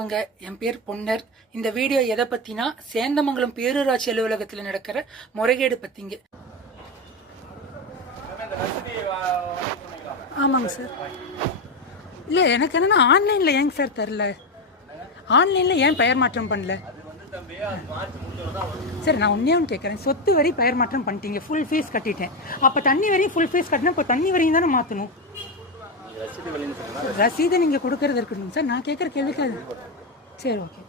வாங்க என் பேர் பொன்னர். இந்த வீடியோ எதை பத்தினா சேந்தமங்கலம் பேரூராட்சி அலுவலகத்தில் நடக்கிற முறைகேடு பத்திங்க. ஆமாங்க சார். இல்லை எனக்கு என்னன்னா ஆன்லைனில் ஏங்க சார் தெரில? ஆன்லைனில் ஏன் பெயர் மாற்றம் பண்ணல? சரி நான் உண்மையாக ஒன்று கேட்குறேன் சொத்து வரி பெயர் மாற்றம் பண்ணிட்டீங்க. ஃபுல் ஃபீஸ் கட்டிட்டேன். அப்போ தண்ணி வரையும் ஃபுல் ஃபீஸ் கட்டினா இப்போ தண்ணி வரையும் தானே மாற்றணும் ரசீதை நீங்கள் கொடுக்கறது இருக்கணும் சார். நான் கேட்குற கேள்விக்கு அது. சரி ஓகே.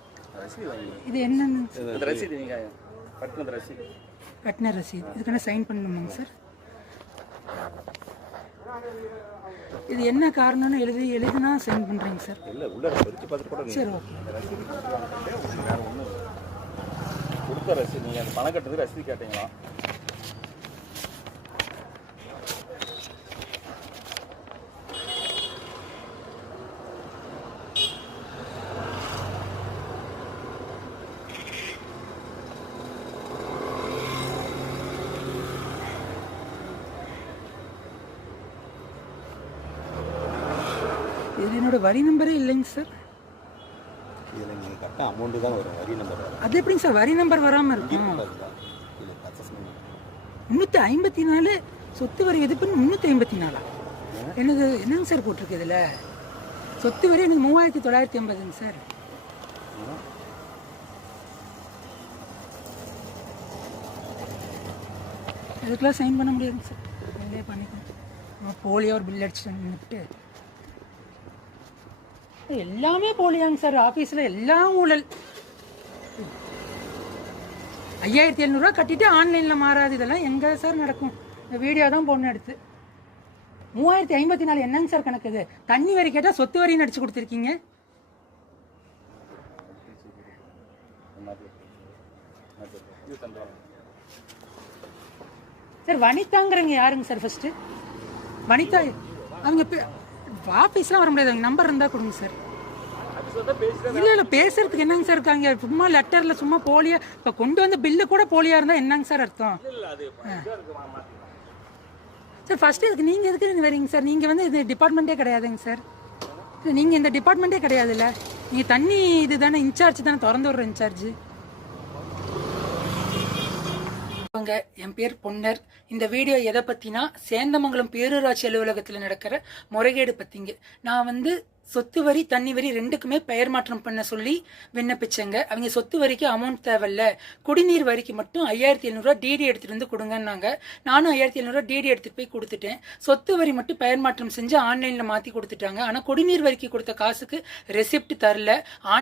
இது என்னன்னு ரசீது நீங்க கட்டினது ரசீது. கட்டின ரசீது. இதுக்கான சைன் பண்ணணுமாங்க சார்? இது என்ன காரணம்னு எழுதி எழுதினா சைன் பண்ணுறீங்க சார்? இல்ல உள்ள பிரிச்சு பார்த்துட்டு கூட சரி ஓகே. கொடுத்த ரசீது நீங்க அந்த பணம் கட்டுறதுக்கு ரசீது கேட்டீங்களா? இது என்னோட வரி நம்பரே இல்லைங்க சார் இதில் நீங்கள் கரெக்டாக அமௌண்ட்டு தான் வரும். வரி நம்பர் வரும். அது எப்படிங்க சார் வரி நம்பர் வராமல் இருக்கும். முந்நூற்றி ஐம்பத்தி நாலு சொத்து வரி எதுப்புன்னு முந்நூற்றி ஐம்பத்தி நாலா? என்னது என்னங்க சார் போட்டிருக்கு இதில்? சொத்து வரி எனக்கு மூவாயிரத்தி தொள்ளாயிரத்தி ஐம்பதுங்க சார் இதுக்கெல்லாம் சைன் பண்ண முடியாதுங்க சார் இதே பண்ணிக்கணும். போலியாக ஒரு பில் அடிச்சுட்டு எல்லாமே போலியாங்க சார் ஆஃபீஸில் எல்லாம் ஊழல். ஐயாயிரத்தி எழுநூறுவா கட்டிட்டு ஆன்லைனில் மாறாது இதெல்லாம் எங்கே சார் நடக்கும்? இந்த வீடியோ தான் பொண்ணு எடுத்து. மூவாயிரத்தி ஐம்பத்தி நாலு என்னங்க சார் கணக்கு இது? தண்ணி வரி கேட்டால் சொத்து வரின்னு அடிச்சு கொடுத்துருக்கீங்க. சார் வனிதாங்கிறவங்க யாருங்க சார் ஃபர்ஸ்ட் வனிதா அவங்க ஆஃபீஸ்லாம் வர முடியாது. அவங்க நம்பர் இருந்தால் கொடுங்க சார் இல்லை இல்லை பேசுறதுக்கு என்னங்க சார் இருக்காங்க? சும்மா லெட்டரில் சும்மா போலியா இப்போ கொண்டு வந்த பில்லு கூட போலியா இருந்தால் என்னங்க சார் அர்த்தம்? சார் ஃபர்ஸ்ட் இதுக்கு நீங்கள் எதுக்கு வரீங்க சார் நீங்கள் வந்து இது டிபார்ட்மெண்ட்டே கிடையாதுங்க சார் நீங்கள் இந்த டிபார்ட்மெண்ட்டே கிடையாதுல்ல. நீங்கள் தண்ணி இது தானே இன்சார்ஜ் தானே திறந்து விடுற இன்சார்ஜ். வாங்க என் பேர் பொன்னர். இந்த வீடியோ எதை பற்றினா சேந்தமங்கலம் பேரூராட்சி அலுவலகத்தில் நடக்கிற முறைகேடு பற்றிங்க நான் வந்து சொத்து வரி தண்ணி வரி ரெண்டுக்குமே பெயர் மாற்றம் பண்ண சொல்லி விண்ணப்பிச்சேங்க. அவங்க சொத்து வரிக்கு அமௌண்ட் தேவையில்ல. குடிநீர் வரிக்கு மட்டும் ஐயாயிரத்தி எழுநூறுவா டிடி எடுத்துகிட்டு வந்து கொடுங்கன்னாங்க. நானும் ஐயாயிரத்தி எழுநூறுவா டிடி எடுத்துகிட்டு போய் கொடுத்துட்டேன். சொத்து வரி மட்டும் பெயர் மாற்றம் செஞ்சு ஆன்லைனில் மாற்றி கொடுத்துட்டாங்க. ஆனால் குடிநீர் வரிக்கு கொடுத்த காசுக்கு ரெசிப்ட் தரல.